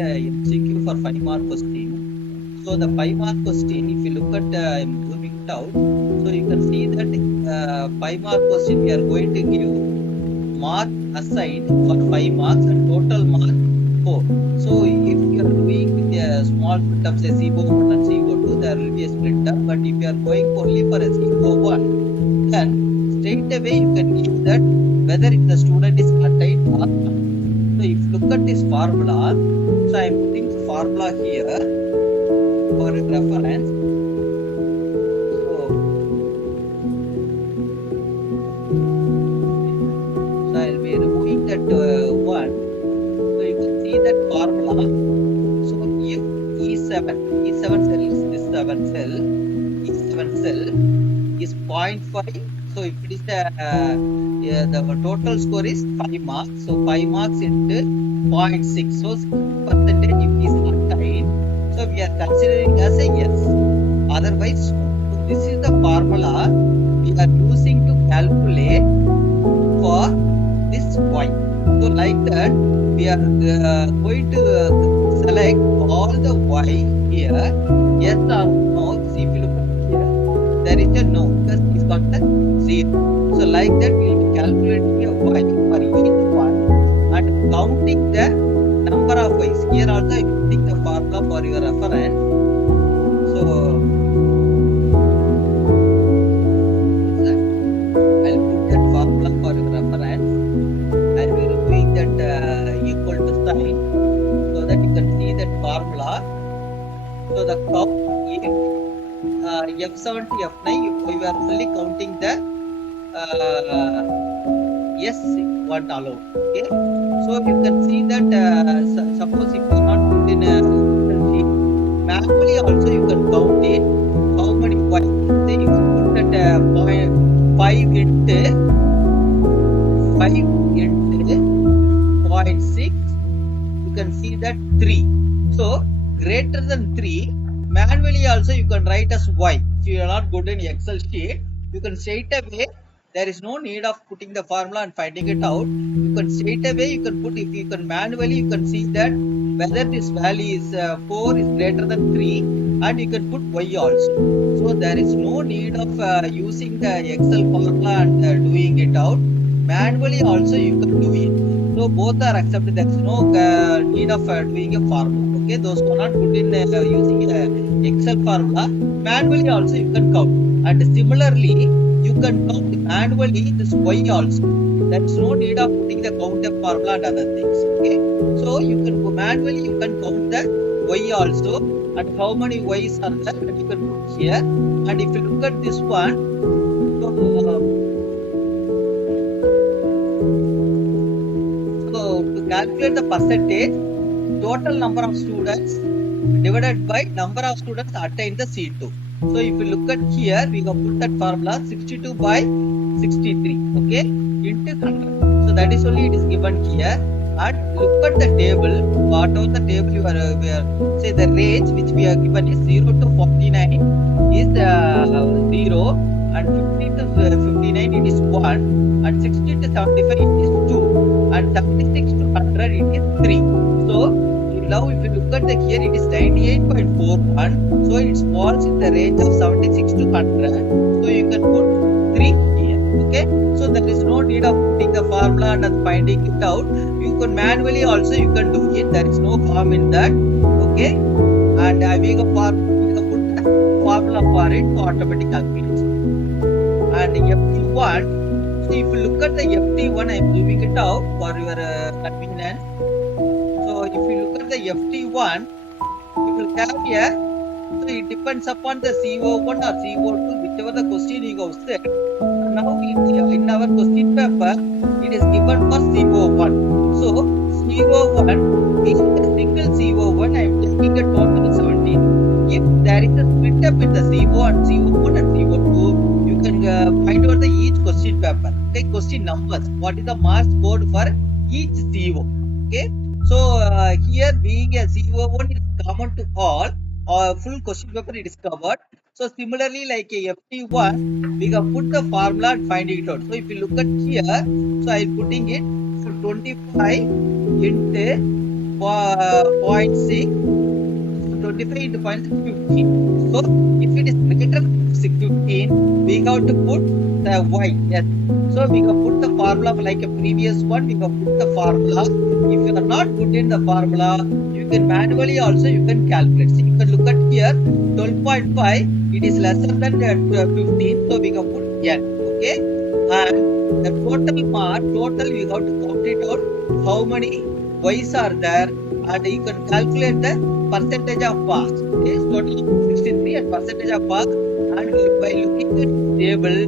MCQ for 5-mark question. So the 5-mark question, if you look at, I'm zooming it out. So you can see that 5-mark question we are going to give mark assigned for 5 marks and total mark 4. So if you are doing with a small split up, say CO1 and CO2, there will be a split up. But if you are going only for a CO1, then straight away you can give that whether the student is attained or not. So if you look at this formula, so I am putting the formula here for reference. So I'll be removing that one. So you can see that formula. So if E7 cell is this 7 cell, E7 cell is 0.5. So if it is the total score is 5 marks. So 5 marks into 0.6. So 60% if is attained. So we are considering as a yes. Otherwise, no. So this is the formula we are using to calculate for this y. So like that, we are going to select all the y here. Yes or no. See, if you look at here, there is a no because it's got the 0. So like that, we will be calculating a y for each one and counting the number of y's. Here also, I am putting the formula for your reference. So I'll put that formula for your reference. And we are doing that equal to sign so that you can see that formula. So the count if F7 to F9, we are only counting the S1 allowed. Okay, so you can see that suppose if you are not put in a sheet, manually also you can count it. How many y? Say if you put that 5 into 0.6, you can see that 3. So greater than 3, manually also you can write as y. If you are not good in Excel sheet, you can straight away, there is no need of putting the formula and finding it out. You can straight away, you can put, if you can manually, you can see that whether this value is 4 is greater than 3, and you can put y also. So there is no need of using the Excel formula and doing it out. Manually also you can do it. So both are accepted. There is no need of doing a formula. Okay, those who are not good in using Excel formula, manually also you can count. And similarly, you can count manually this y also. There is no need of putting the counter formula and other things. Okay, so you can go manually, you can count the y also and how many y's are there, and you can put here. And if you look at this one, so to calculate the percentage, total number of students divided by number of students attained the C2. So if you look at here, we have put that formula 62 by 63, okay, into 100. So that is only it is given here. And look at the table, whatever the table you are, say the range which we are given is 0 to 49 is 0, and 50 to 59 it is 1, and 60 to 75 it is 2, and 76 to 100 it is 3. So now if you look at the here, it is 98.41. So it falls in the range of 76 to 100. So you can put 3 here. Okay. So there is no need of putting the formula and finding it out. You can manually also you can do it. There is no harm in that. Okay. And I will put the formula for it for automatic calculation. And FT1. So if you look at the FT1, I am doing it out for your convenience. So if you look at the FT1, you will have here, so it depends upon the CO1 or CO2, whichever the question you have said. Now in our question paper, it is given for CO1. So CO1 is a single CO1, I am taking a total of 17. If there is a split up in the CO1 and CO2, you can find out the each question paper. Take question numbers. What is the marks scored for each CO? Okay. So here being a CO1 is common to all, or full question paper it is covered. So similarly like a FT1, we can put the formula and find it out. So if you look at here, so I am putting it, so 25 into 0.6. 25 into 0.6, 15. So if it is greater than 15, we have to put the y. Yes. So we can put the formula like a previous one. We can put the formula. If you are not good in the formula, you can manually also you can calculate. So you can look at here 12.5. It is lesser than 15. So we can put n. Okay. And the total mark, total we have to count it out. How many y's are there? And you can calculate the percentage of pass. Okay, total 63 and percentage of pass. And by looking at the table,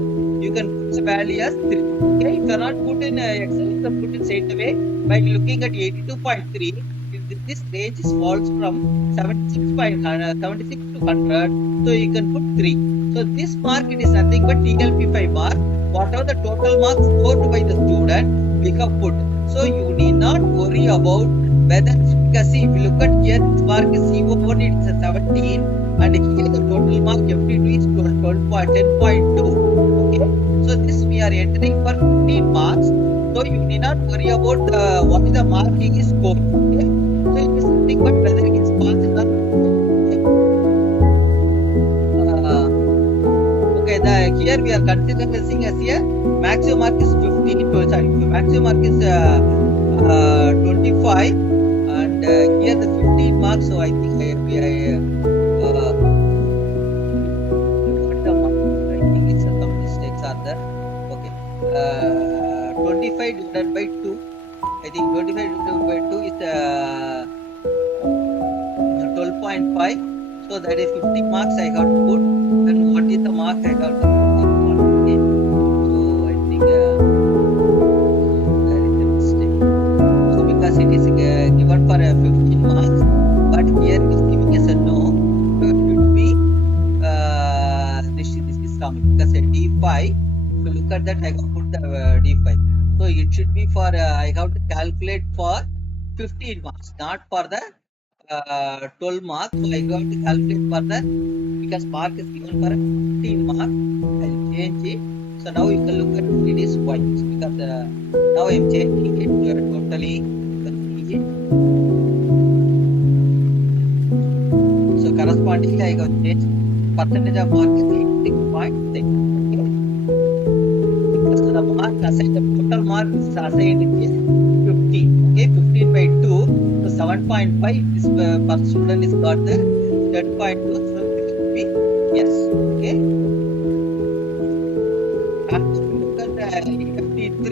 you can put the value as 3. Okay, if you are not put in Excel, you can put it straight away by looking at 82.3. This range is falls from 76 to 100, so you can put 3. So this mark it is nothing but TLP5 mark. Whatever the total marks scored by the student, we have put. So you need not worry about whether, because see, if you look at here, this mark is CO1, it's a 17, and here the total mark FT2 is 10.2. Okay, so this we are entering for 15 marks. So you need not worry about what is the marking is scored. Okay, so it is nothing but whether it is passed or not. Okay, here we are considering as here maximum mark is 15. Sorry, maximum mark is 25, and here the 15 marks. So I think I think it's some mistakes are there. Okay, 25 divided by 2. I think 25 divided by 2 is 12.5. So that is 50 marks I have to put. Then what is the mark I have to put? Okay. So I think there is a mistake. So because it is given for 15 marks, but here it is giving us a no. So it should be this is wrong because D5. If you look at that, I have put the D5. So it should be for I have to calculate for 15 marks, not for the 12 marks. So I got to calculate for the, because mark is given for 15 marks. I'll change it. So now you can look at it is white because now I'm changing it totally. You can see it. So correspondingly I got changed. Percentage of mark is 86.6. Okay. Because the mark assigned, the total mark is assigned is 15. Okay, 15 by 2. So 7.5 this per student is got the 10.2, so it should be yes. Okay, and if you look at the FT3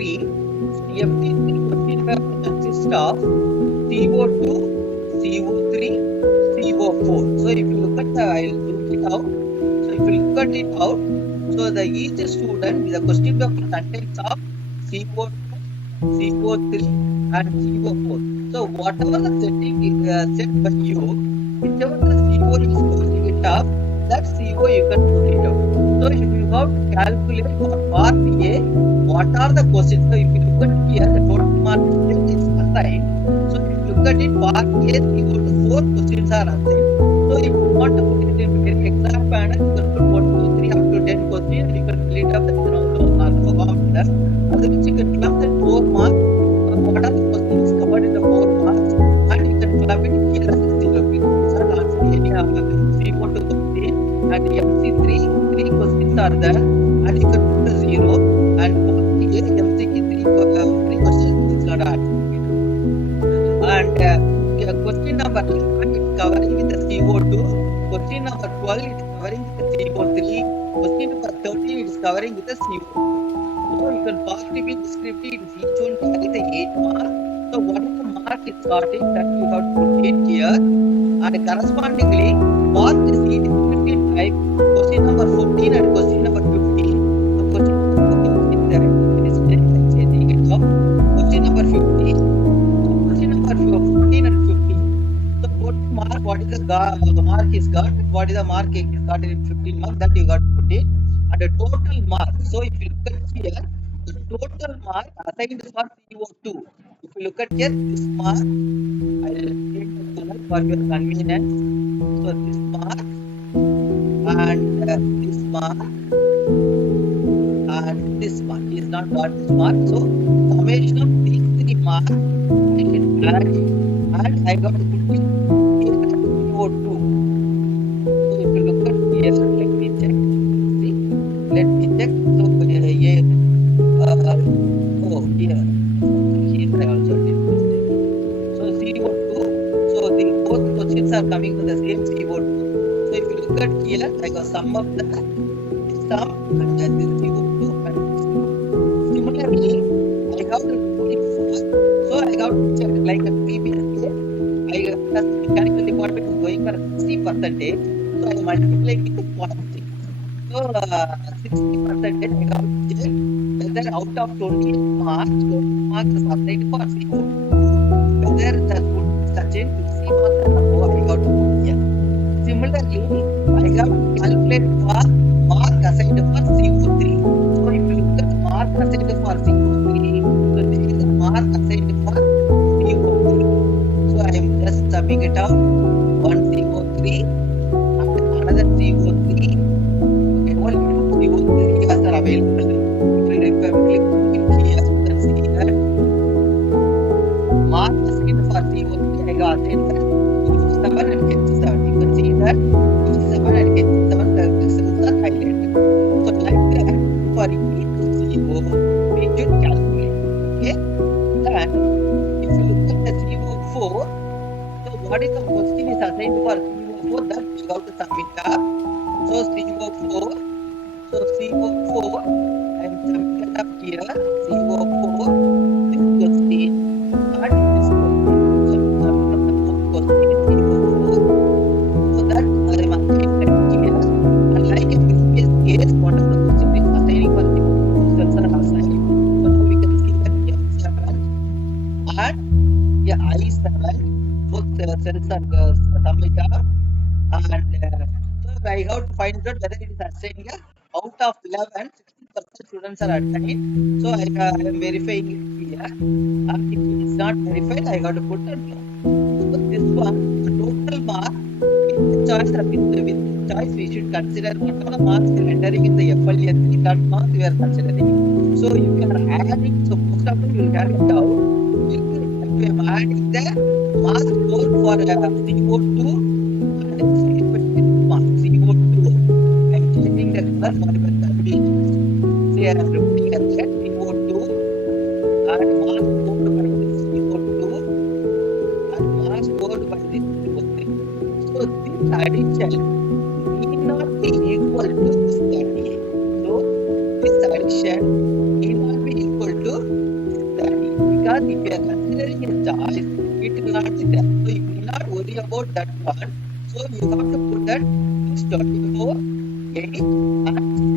question consists of CO2, CO3, CO4. So if you look at the, I'll look it out. So if you look at it out, so the each student, the question paper contains of CO2, CO3 and CO4. So whatever the setting is set by you, whichever the CO is putting it up, that CO you can put it out. So if you have to calculate for part A, what are the questions? So if you look at here, the total mark is assigned. So if you look at it, part A, CO to 4 questions are assigned. So if you want to put it in very exact manner, you can put 1, 2, 3 up to 10 questions. You can fill it up with those are after. Other which you can club the 4 marks. What are the questions covered in the 4 marks, and you can club it here as a 0. These are answer any of the C1 to 13 and MC3. 3 questions are there, and you can put the 0. And here MC3 questions is not answered. And question number 11 is covering with the CO2. Question number 12 is covering with the CO3. Question number 13 is covering with the CO2. So you can positive, descriptive, each one carry the 8 marks. So what is the mark is starting that you have to put it here, and correspondingly mark is the descriptive type. Question number 14 and question number 15. So question number 14 is there. It is changing it up. Question number 15. So question number 14 and 15. So total mark, what is the mark is got? What is the mark is got in 15 mark that you got to put it, and the total mark. So if you look at here, the total mark assigned for CO2. If you look at here, this mark, I will take the color for your convenience. So this mark and this mark and this mark is not got this mark. So summation of these 3 marks I can add it, and I got to put it here as CO2. So if you look at here, let me check. See, let me check. So here, oh here, here I also did mistake. So CO2. So the both questions are coming to the same CO2. So if you look at here, I got sum of the sum and then the CO2 and similarly, I have to do it for. So I have to check like a previous day. As the mechanical department is going for 60%, so I multiply with 0.6. So 60%, I have to check whether out of 20 marks, 20 marks is assigned for CO2. Whether the students attain 60 marks or above, I have to put here. Similarly, I have to calculate for mark assigned for CO3. So if you look at the mark assigned for CO3, so this is the mark assigned for CO3. So I am just summing it out. One CO3 and another CO3. Okay, only two CO3 gas are available. If you click in here, you can see that mark assigned for CO3, I got assigned that E7 and H7. You can see that E7 and H7 the cells are highlighted. So like that, for each CO, we should calculate. Okay, then if you look at the CO4, so what is the question is assigned for CO4, that we have to sum it up. So CO4, I am summing it up here. CO4, this question and this question. So summing up the both question CO4. So that I am assigning it here. And like a previous case, one of the question is assigning for the cells are assigned. So now we can see that M7 and I7, both cells are summed up, and so I have to find out whether it is assigned here. Out of 11, 60% students are assigned. So I am verifying it here. And if it is not verified, I got to put a no. So this one, the total mark with the choice we should consider whatever marks we are entering in the FLA3, that marks we are considering. So if you are adding, so most of them will have a doubt. If I am adding the mark score for CO2 and especially mark CO2, I am changing the color for the convenience. Say I am looking at that CO2 and mark scored by this CO2 and mark scored by this CO3. So this addition need not be equal to this 30. So this addition need not be equal to this 30, because if you are considering a choice, it will not be there. So you will not worry about that one. So you have to put that this 24, 8 and 6.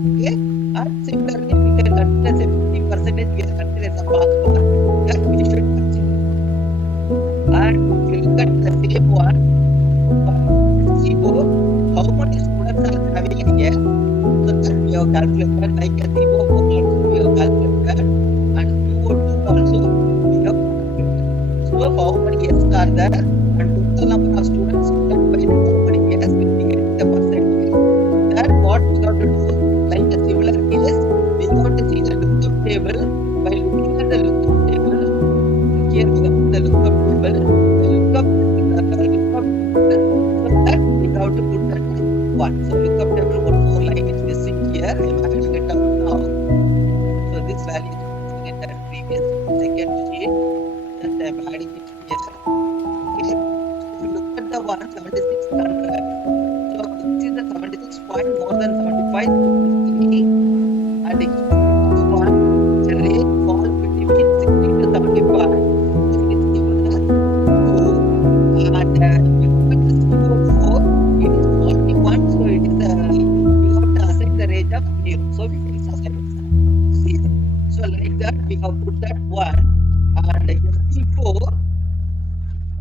Okay, and similarly we can consider 50% we are considering the pass mark that we should consider. And if you look at the same one, CO, how many students are having here? So that we have calculated, like a CO also we have calculated, and CO2 also we have calculated. So how many years are there, and total number of students divided by how many years will be getting the percentage. Then what we have to do, like a similar case, we have to see the lookup table. By looking at the lookup table, here we have the lookup table. The lookup table, so that we have to put that 1. So lookup table, one more line is missing here. I am adding it up now. So this value is missing in that previous second sheet. Just I am adding it here. Okay. If you look at the one 7600, so this is the 76 point more than 75 3, and the one the range falls between 60 to 75. It is given as 2, and if you look at the CO4, it is 41. So it is we have to assign the range of 0. So we can assign 0. So like that we have put that 1, and FT4.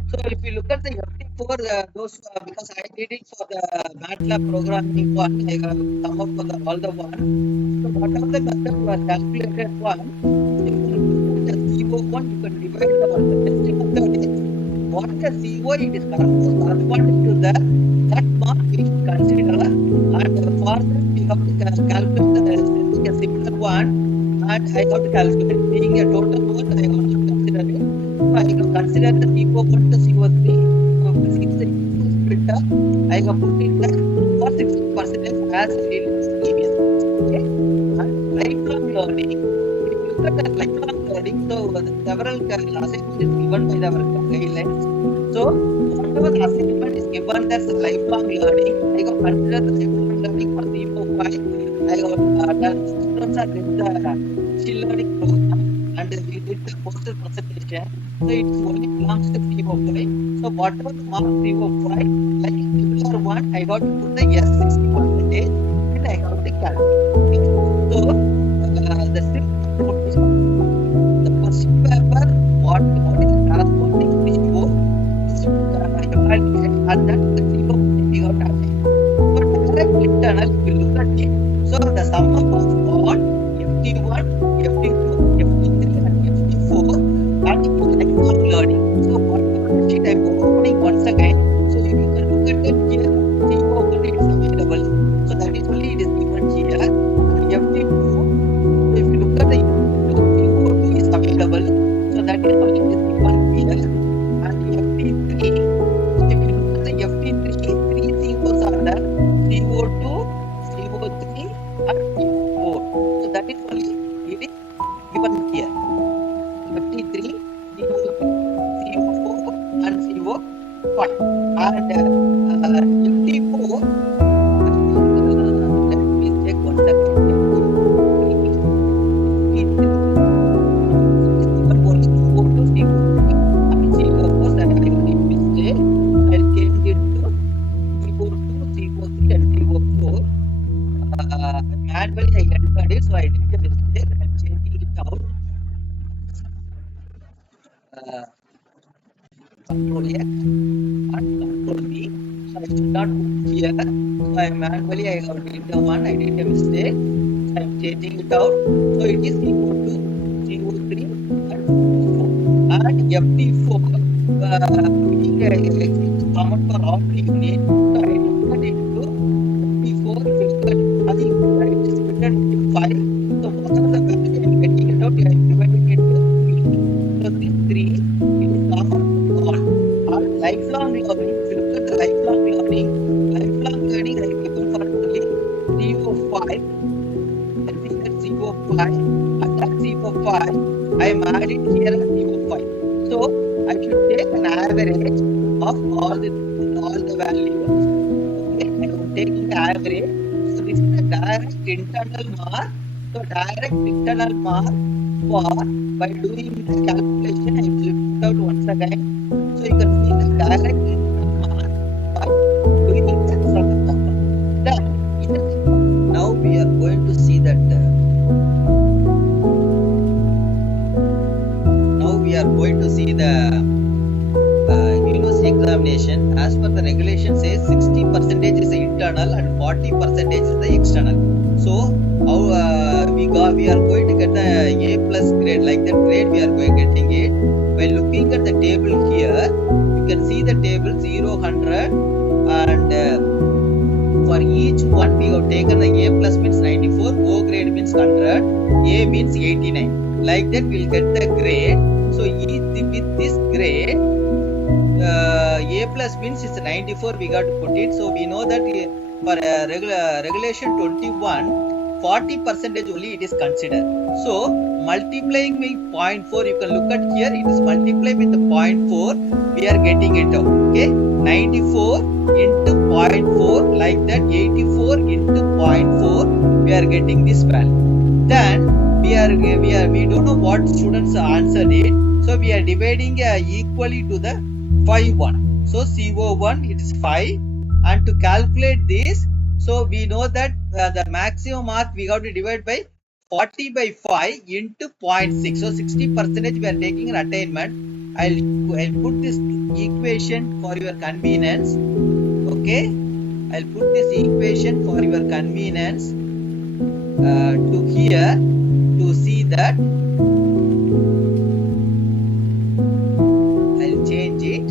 So if you look at the FT4, those because I did it for the MATLAB programming one, I have come up with all the one. So whatever the method was calculated one, if you look at the CO1, you can divide the one. The best method is what the CO it is corresponding to the that mark we should consider, and for that we have to calculate a similar one, and I have to calculate being a total one. I have not considered it. So I I can consider the CO1 to CO3. Since the splitter, I can put it there for 60% as previous. Okay. And lifelong learning. If you look at the lifelong learning, so several assignments is given by our guidelines. So whatever the assignment is given, that's lifelong learning. I can consider the lifelong learning for 345. I got done. Students are in the skill learning program, and we did the poster presentation. So it only belongs to 305. So whatever the mark 305, like similar one, I got to put the yes 60%, and I got to calculate. So the the question paper, what is the corresponding CO is evaluate, and then the CO we got to achieve. So direct internal, if you look at it, so the sum of all FT1, FT2, FT3, and FT4, that is lifelong learning. So whatever the sheet I am opening once again, so you can look at it here, CO1 is available. So that is only it is given here. And FT2, so if you look at the CO2 is available. So that is only it is given here. And FT3, so if you look at the FT3, three COs are there: CO2, CO3, and CO4. So that is only it is given here. FT3, CO3, CO4, and CO5. And FT4, let me check one second. FT3 only CO2, CO3, and CO4, and I will mistake. I'll change it to CO2, CO3, and CO4. Manually I entered it, so I did a mistake. I'm changing it out. Control X and Control V. So I should not put here. So I manually I have did the one. I did a mistake. So I'm changing it out. So it is CO2, CO3, and CO4. And FT4 being a common for all the unit. So I divided it to FT4. If you look at 5, it is written into 5. So whatever the value I am getting it out, I am dividing it to 3. So this 3 it is common to all. And lifelong learning, if you look at the lifelong learning I am given for only CO5. And see that CO5 and that CO5 I am adding here as CO5. So I should take an average of all the values. Okay, I am taking the average. So this is the direct internal mark. So direct internal mark for by doing the calculation, I will put out once again. So you can see the direct internal mark by doing the sum number. Then now we are going to see that. Now we are going to see the university examination. As per the regulation says 60% is the internal and 40% is the external. So how we are going to get the A plus grade, like that grade we are going getting it by looking at the table here. You can see the table 0, 100, and for each one we have taken the A plus means 94, O grade means 100, A means 89. Like that we will get the grade. So with this grade, A plus means it's 94, we got to put it. So we know that for regulation 21, 40% only it is considered. So multiplying with 0.4, you can look at here, it is multiplied with the 0.4, we are getting it out. Okay, 94 into 0.4, like that 84 into 0.4, we are getting this value. Then we don't know what students answered it, so we are dividing equally to the 5 1. So CO1 it is 5, and to calculate this, so we know that the maximum mark we got to divide by 40 by 5 into 0.6. So 60% we are taking an attainment. I'll put this equation for your convenience. Okay, I'll put this equation for your convenience to here to see that. I'll change it.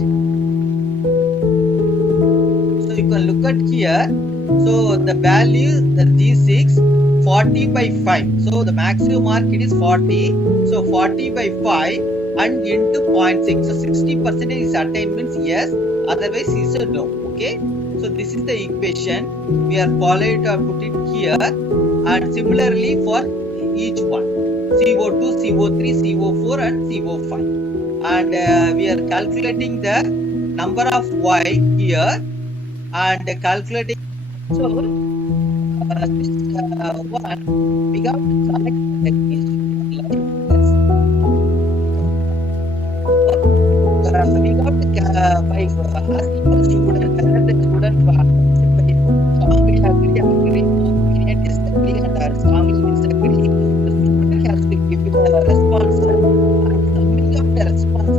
So you can look at here. So the value, the G6, 40 by 5. So the maximum mark it is 40. So 40 by 5, and into 0.6. So 60% is attained means yes, otherwise is a no. Okay. So this is the equation. We are following to put it here, and similarly for each one, CO2, CO3, CO4 and CO5. And we are calculating the number of Y here and calculating. So this one we got to select the instrument like this. We got to by asking the student whether the student participate strongly agree, opinion disagree, and strongly disagree. The student has to give a response and summing up the response.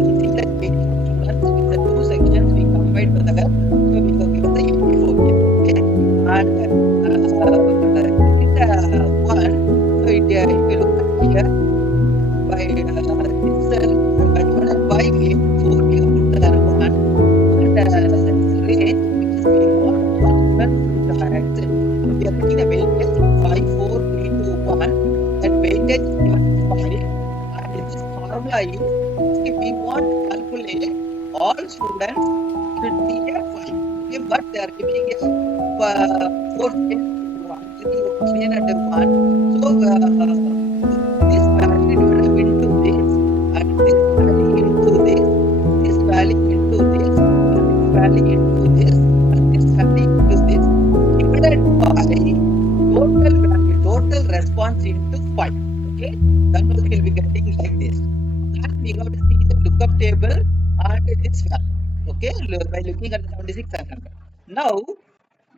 Using the data of students in the two sections we combine together, so we can give the MP4 here. Okay, and this is the one. So if you look at here by this cell divided by A4, we have put the one and range which is we want all students direct. We are taking a weightage 5, 4, 3, 2, 1. That weightage is given 5, and this formula is if we want to calculate all students should be a 5. Okay, but they are giving a 4 1, 3 opinion and 1. So this value divided into this, and this value into this, this value into this, and this value into this, and this value into this, divided by total value, total response into 5. Okay, that will be getting like this. And we have to see the lookup table and this value. Okay, by looking at the 76 and 100. Now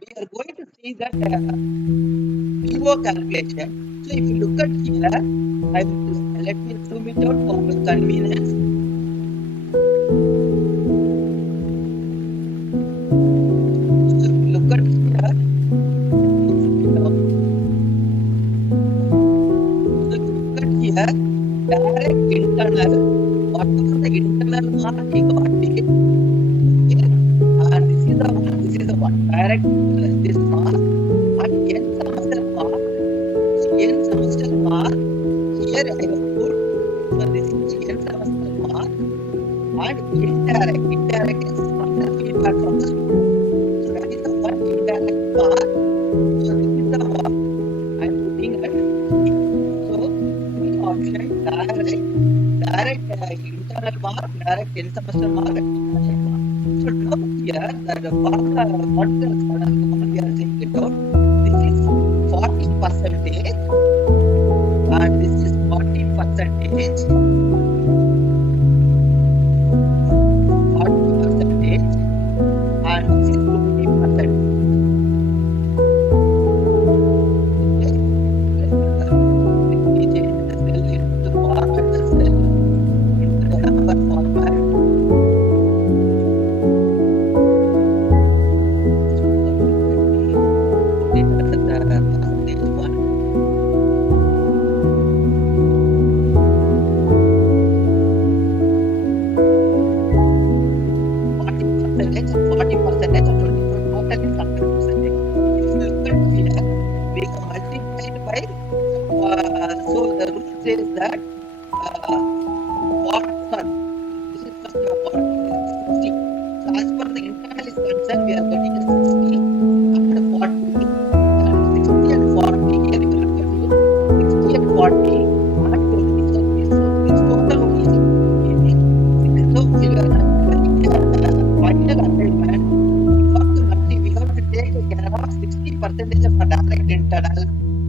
we are going to see that PO calculation. So if you look at here, let me zoom it out for my convenience. So if you look at here, direct internal, whatever the internal mark we got it, okay, and this is the one, direct this mark, and n semester mark. So n semester mark here I have put. So this is n semester mark, and indirect is after feedback from the student. So that is the one indirect mark. So this is the one I am putting at. So the option direct internal mark, direct in semester mark, and indirect mark. So now here the formula, what the common we are saying it out. This is 40%, and this is 40%, 40%, and this is 20%. Says that what this is first what is 60. So as per the internal is concerned, we are getting a 60 and 40, and 60 and 40 here we are getting 60 and 40 and 20. So this total only is 80. So we are final assignment. We have to take care of 60% for direct internal,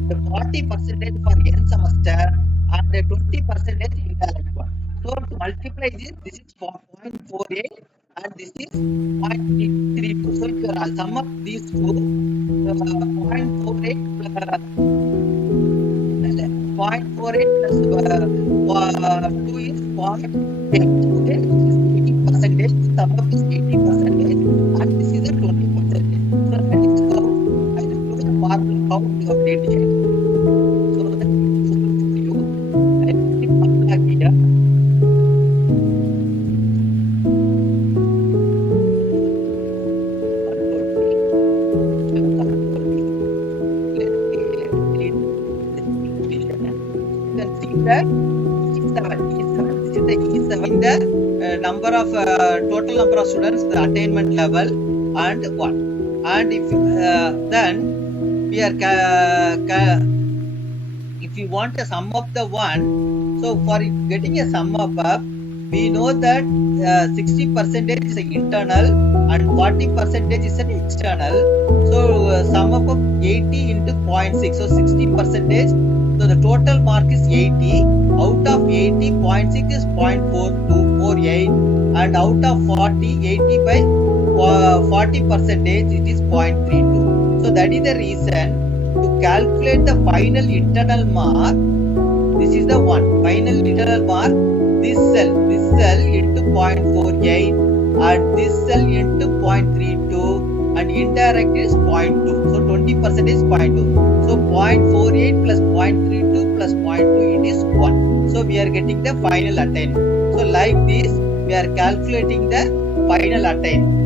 the 40% for n semester, and the 20% indirect one. So to multiply this is 4.48 and this is 0.32. So if you sum up these two, 0.48 plus 2 is 0.8. Okay, this is 80%. The sum up is 80%, and this is a 20%. So that is how I will do the formula how to update it. So that is you. I will put formula here. You can see that E7 of students, the attainment level, and 1. And if then we are if we want a sum of the 1, so for getting a sum of up, we know that 60% is internal and 40% is an external. So sum of 80 into 0.6, so 60%. So the total mark is 80. Out of 80, 0.6 is 0.4248, and out of 40, 80 by 40%, it is 0.32. So that is the reason to calculate the final internal mark. This is the one final internal mark. This cell into 0.48 and this cell into 0.32 and indirect is 0.2. So 20% is 0.2. So 0.48 plus 0.32 plus 0.2, it is 1. So we are getting the final attainment. So like this, we are calculating the final attainment.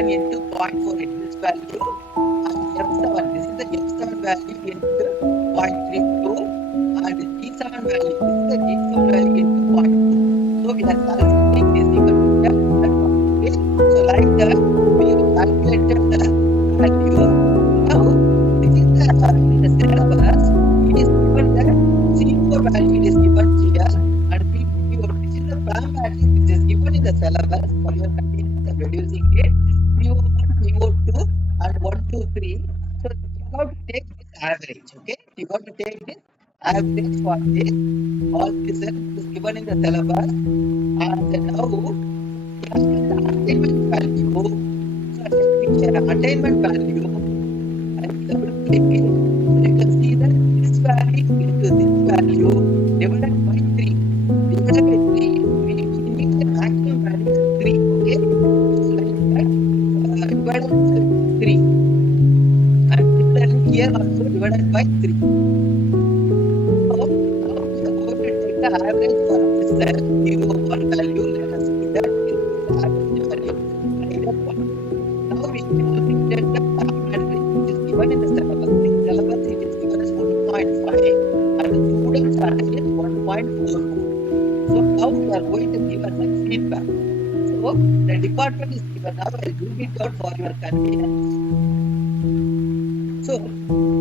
Into 0.48 this value and F7, this is the F7 value into 0.32 and G7 value, this is the G7 value into 0.2. So we are calculating this equal to F. So like that, we have calculated the value. Now this is the in the syllabus, it is given the CO value, it is given here, and PO, this is the PAM matrix which is given in the syllabus for your convenience of reducing it. PO1, PO2 and 1, 2, 3. So you have to take this average, okay? You have to take this average for this. All this is given in the syllabus. And now the attainment value. So attainment value, I will double click it. So you can see that this value into this value divided by 3. Divided by 3, we need the maximum value is 3, okay? So like that. Divided by 3 and similarly here also divided by 3. So now we are going to take the average for this cell. PO1 value, let us see that is the average value either 1. Now we calculate the matrix which is given in the syllabus. In syllabus it is given as 1.5 and the students are at 1.44. So now we are going to give us a feedback. So the department is given. Now I will give it out for your convenience. So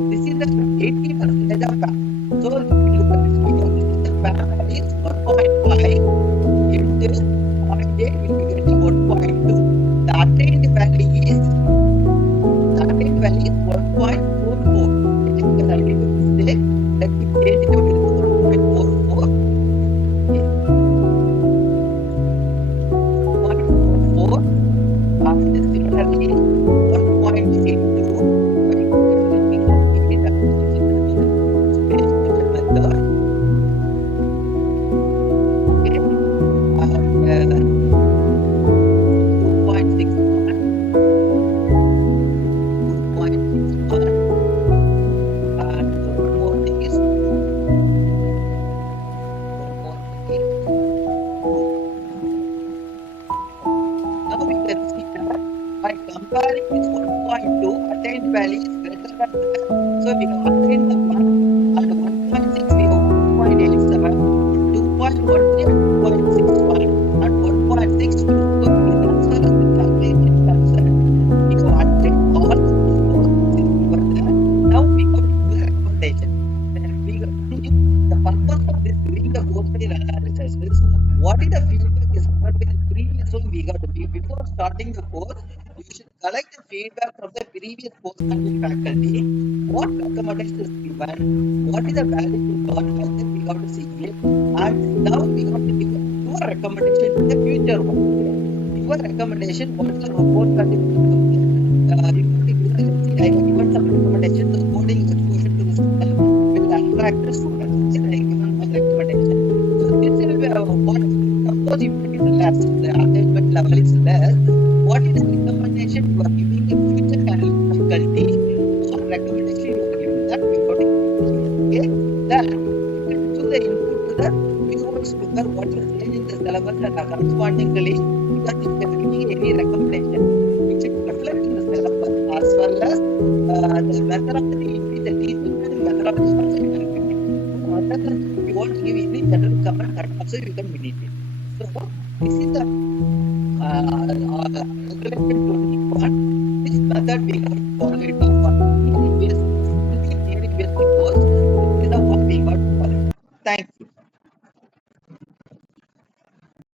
this is the 80% of PAM. So if you look at this figure, this is the PAM is 1.5 into 0.8 will be getting 1.2. The attained value is 1.44. Because I did a mistake, let me change it to 1.44. And similarly 1.82 method. Okay, and 2.61 and one more thing is 2. Now we can see that by comparing this 1.2, attained value is greater than that. So we have attained the 1 and 1.6 we have 1.87, 2.13 and 2.61 and 1.62. So with as far as the calculation is concerned, we have attained all the given there. Now we have to do a recommendation. We have to do the purpose of this doing the post-fail analysis is what is the feedback is given with the previous one we got to be before starting the course. You should collect the feedback from the previous post-study faculty. What recommendation is given? What is the value you got? Like that we got to see it. And now we got to give your recommendation to the future one. Your recommendation, what is the post-study? You got to give, let's see, I have given some recommendation. The coding exposure to the system will attract the students. I have given my recommendation. So this will be what suppose if it is less, the attainment level is less. What is the recommendation you are giving the future faculty or recommendation you are giving that we got to okay? Then you can do the input to the POS figure what is there in the syllabus and correspondingly because if you are giving any recommendation which is reflect in the syllabus as well as the methodology will be the teaching and methodology also you can give it. Other than if you want to give any general comment that also you can mediate it. So this is the regulation 21. This method we have to follow it up for theory based, simply theory based course. This is the one we got to follow. Thanks.